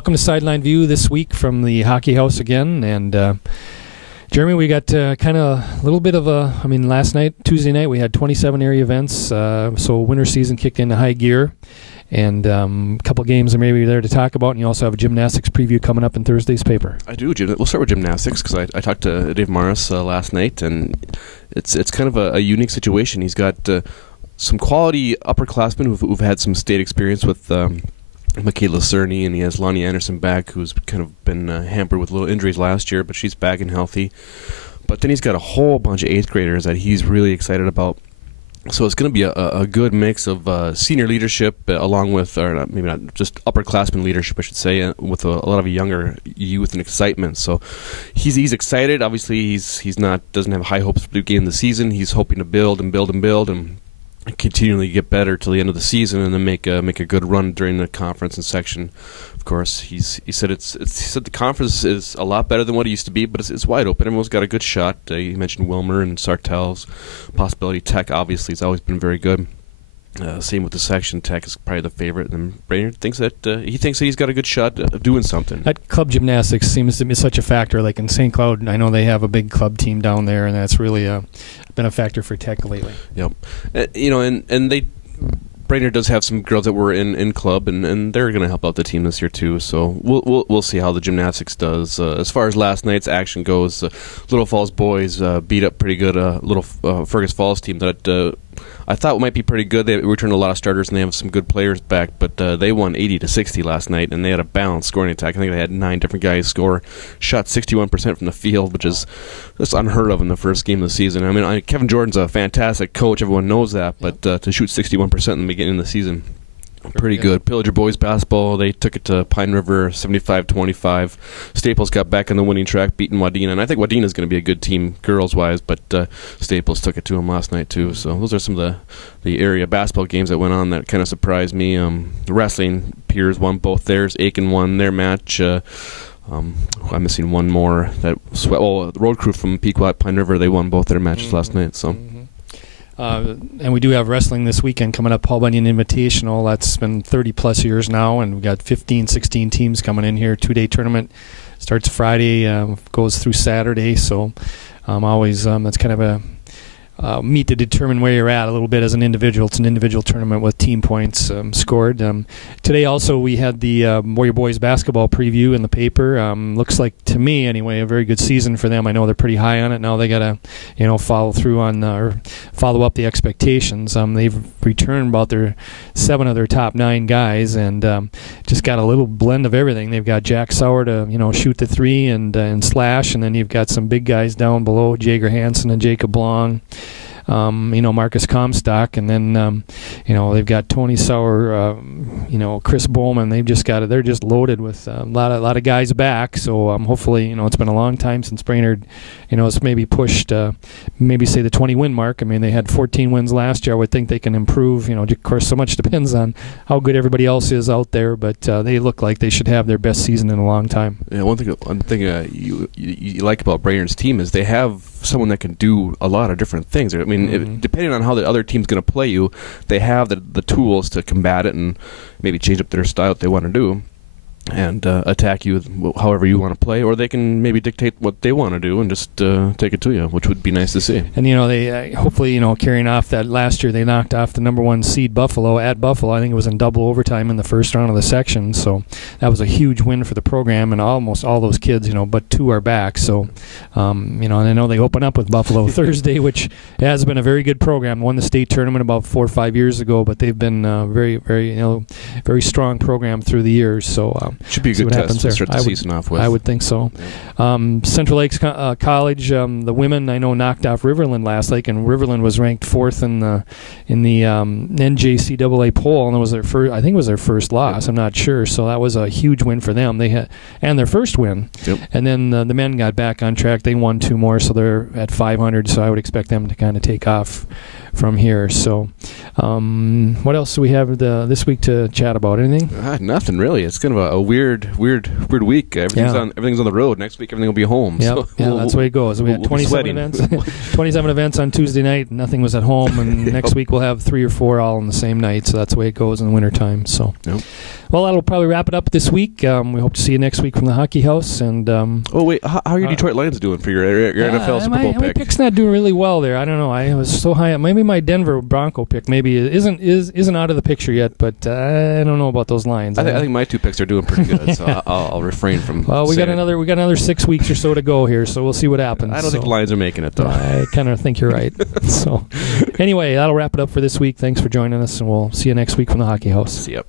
Welcome to Sideline View this week from the Hockey House again. And Jeremy, we got kind of a little bit of last night, Tuesday night, we had 27 area events. So winter season kicked into high gear. And a couple games are maybe there to talk about. And you also have a gymnastics preview coming up in Thursday's paper. I do. We'll start with gymnastics because I talked to Dave Morris last night. And it's kind of a unique situation. He's got some quality upperclassmen who've had some state experience with Michaela Cerny, and he has Lonnie Anderson back, who's kind of been hampered with little injuries last year, but she's back and healthy. But then he's got a whole bunch of 8th graders that he's really excited about. So it's going to be a good mix of senior leadership along with, or maybe not just upperclassmen leadership, I should say, with a lot of younger youth and excitement. So he's excited. Obviously, he's doesn't have high hopes for the beginning of the season. He's hoping to build and continually get better till the end of the season, and then make a good run during the conference and section. Of course, he said the conference is a lot better than what it used to be, but it's wide open. Everyone's got a good shot. You mentioned Wilmer and Sartell's possibility. Tech obviously has always been very good. Same with the section. Tech is probably the favorite, and Brainerd thinks that he's got a good shot of doing something. That club gymnastics seems to be such a factor. Like in St. Cloud, I know they have a big club team down there, and that's really been a factor for Tech lately. Yep, and Brainerd does have some girls that were in club, and they're going to help out the team this year too. So we'll see how the gymnastics does. As far as last night's action goes, Little Falls boys beat up pretty good Little Fergus Falls team that I thought might be pretty good. They returned a lot of starters, and they have some good players back, but they won 80-60 last night, and they had a balanced scoring attack. I think they had 9 different guys score, shot 61% from the field, which is just unheard of in the first game of the season. I mean, Kevin Jordan's a fantastic coach. Everyone knows that, but to shoot 61% in the beginning of the season, pretty good. Pillager boys basketball, they took it to Pine River 75-25. Staples got back on the winning track, beating Wadena, and I think Wadena is going to be a good team girls-wise, but Staples took it to them last night too. So those are some of the area basketball games that went on that kind of surprised me. The wrestling, Piers won both theirs. Aiken won their match. I'm missing one more. The road crew from Pequot, Pine River, they won both their matches last night. So. And we do have wrestling this weekend coming up, Paul Bunyan Invitational. That's been 30-plus years now, and we've got 15, 16 teams coming in here. 2-day tournament starts Friday, goes through Saturday. So always that's kind of a meet to determine where you're at a little bit as an individual. It's an individual tournament with team points scored. Today also we had the Warrior Boys basketball preview in the paper. Looks like, to me anyway, a very good season for them. I know they're pretty high on it. Now they got to follow through on or follow up the expectations. They've returned about 7 of their top 9 guys, and just got a little blend of everything. They've got Jack Sauer to shoot the 3 and slash, and then you've got some big guys down below, Jager Hansen and Jacob Long. Marcus Comstock, and then they've got Tony Sauer, Chris Bowman. They're just loaded with a lot of guys back. So hopefully, it's been a long time since Brainerd, has maybe pushed, maybe say the 20-win mark. I mean, they had 14 wins last year. I would think they can improve. Of course, so much depends on how good everybody else is out there, but they look like they should have their best season in a long time. Yeah, one thing you like about Brainerd's team is they have someone that can do a lot of different things. I mean, depending on how the other team's going to play you, they have the tools to combat it and maybe change up their style if they want to do, and attack you however you want to play, or they can maybe dictate what they want to do and just take it to you, which would be nice to see. And they hopefully carrying off that last year they knocked off the number 1 seed Buffalo at Buffalo. I think it was in double overtime in the first round of the section, so that was a huge win for the program, and almost all those kids but 2 are back. So and I know they open up with Buffalo Thursday, which has been a very good program. Won the state tournament about 4 or 5 years ago, but they've been very, very very strong program through the years. So should be a good test to start the season off with. I would think so. Yeah. Central Lakes College, the women, I know, knocked off Riverland last week, and Riverland was ranked 4th in the NJCAA poll, and it was their first loss. I'm not sure, so that was a huge win for them. They had their first win. Yep. And then the men got back on track. They won 2 more, so they're at 500. So I would expect them to kind of take off from here. So what else do we have this week to chat about? Anything? Nothing really. It's kind of a weird week. Everything's on the road. Next week everything will be home. Yep. So that's the way it goes. We had 27 events. 27 events on Tuesday night. Nothing was at home, and next week we'll have 3 or 4 all on the same night. So that's the way it goes in the wintertime. So. Yep. Well, that'll probably wrap it up this week. We hope to see you next week from the Hockey House. And oh wait, how are your Detroit Lions doing for your NFL Super Bowl pick? My pick's not doing really well there. I don't know. I was so high up. Maybe my Denver Bronco pick maybe isn't out of the picture yet. But I don't know about those Lions. I think my 2 picks are doing pretty good. So I'll refrain from. Well, we got another 6 weeks or so to go here. So we'll see what happens. I don't think the Lions are making it though. I kind of think you're right. So anyway, that'll wrap it up for this week. Thanks for joining us, and we'll see you next week from the Hockey House. See ya.